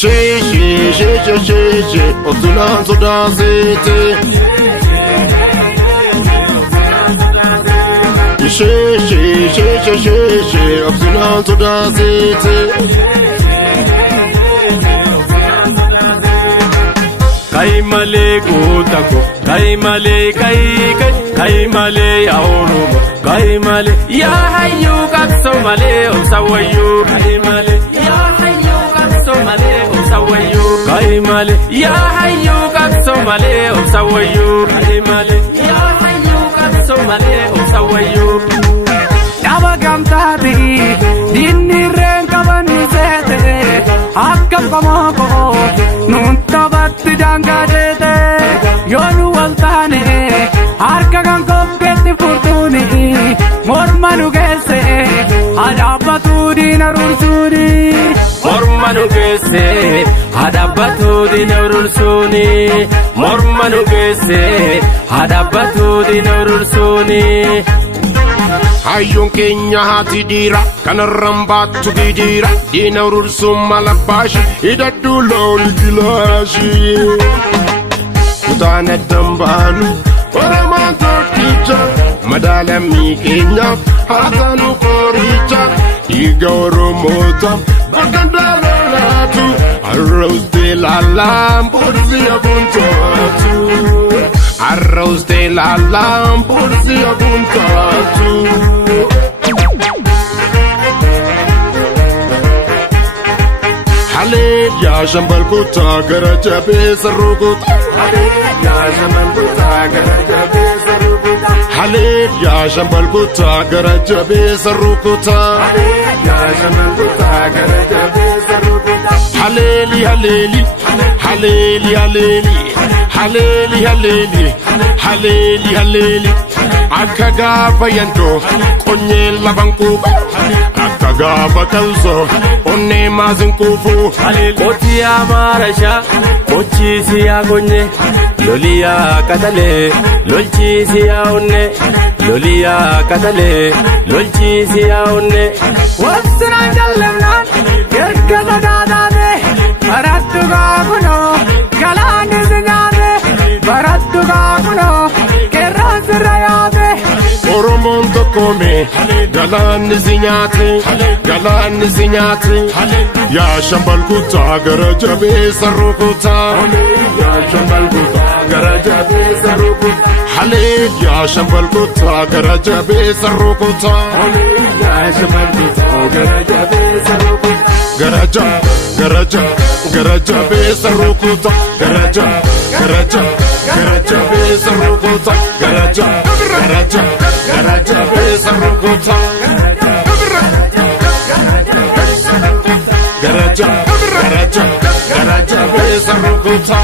she Otulan to dazete she Otulan to dazete Kai male kutako Kai male kai male aurumo Kai male ya hayu kapso male usawayu Kai male ya hayu kapso male usawayu Kai male ya hayu kapso male usawayu Kai male ya hayu kapso male usawayu Daba gamtati dinni renkavanni sete akkam kamako nunta batti dangajete yonu waltane harka kan koppetti furtuni mormanu gesse adabatu dinarursuni mormanu gesse adabatu dinarursuni mormanu gesse adabatu dinarursuni Ayun kenya hati dira kanarambatu didira dinarursum malabash idaddu lol dilashi Kutane dambanu oramanto teacher madalami kenya hatanu koricha igoro mota bakandalatu arroz de la lamborghini abuntotu Arroz de la Lamborghini apuntatu Halid ya shambal kuta garaja besarukuta Halid ya shambal kuta garaja besarukuta Halid ya shambal kuta garaja besarukuta Halid ya shambal kuta garaja besarukuta Haleli haleli haleli haleli Haleli haleli haleli haleli Akagafa yanto konye labankuba Akagafa kalso onne mazinkufu Koti amarasha kochi siya konye Lolia katale lolchi siya onne Lolia katale lolchi siya onne Wasna jallemnan yerkada dadane Maratu gaguno galani zinyane Maratu gaguno kerran sirayade Oromonto come galani zinyate Ya shambal kuta garaja besarukuta Ya shambal kuta garaja besarukuta Halid ya shambal kuta garaja besarukuta Ya shambal kuta garaja besarukuta Garaja besarukuta Garaja besarukuta Garaja besarukuta Garaja besarukuta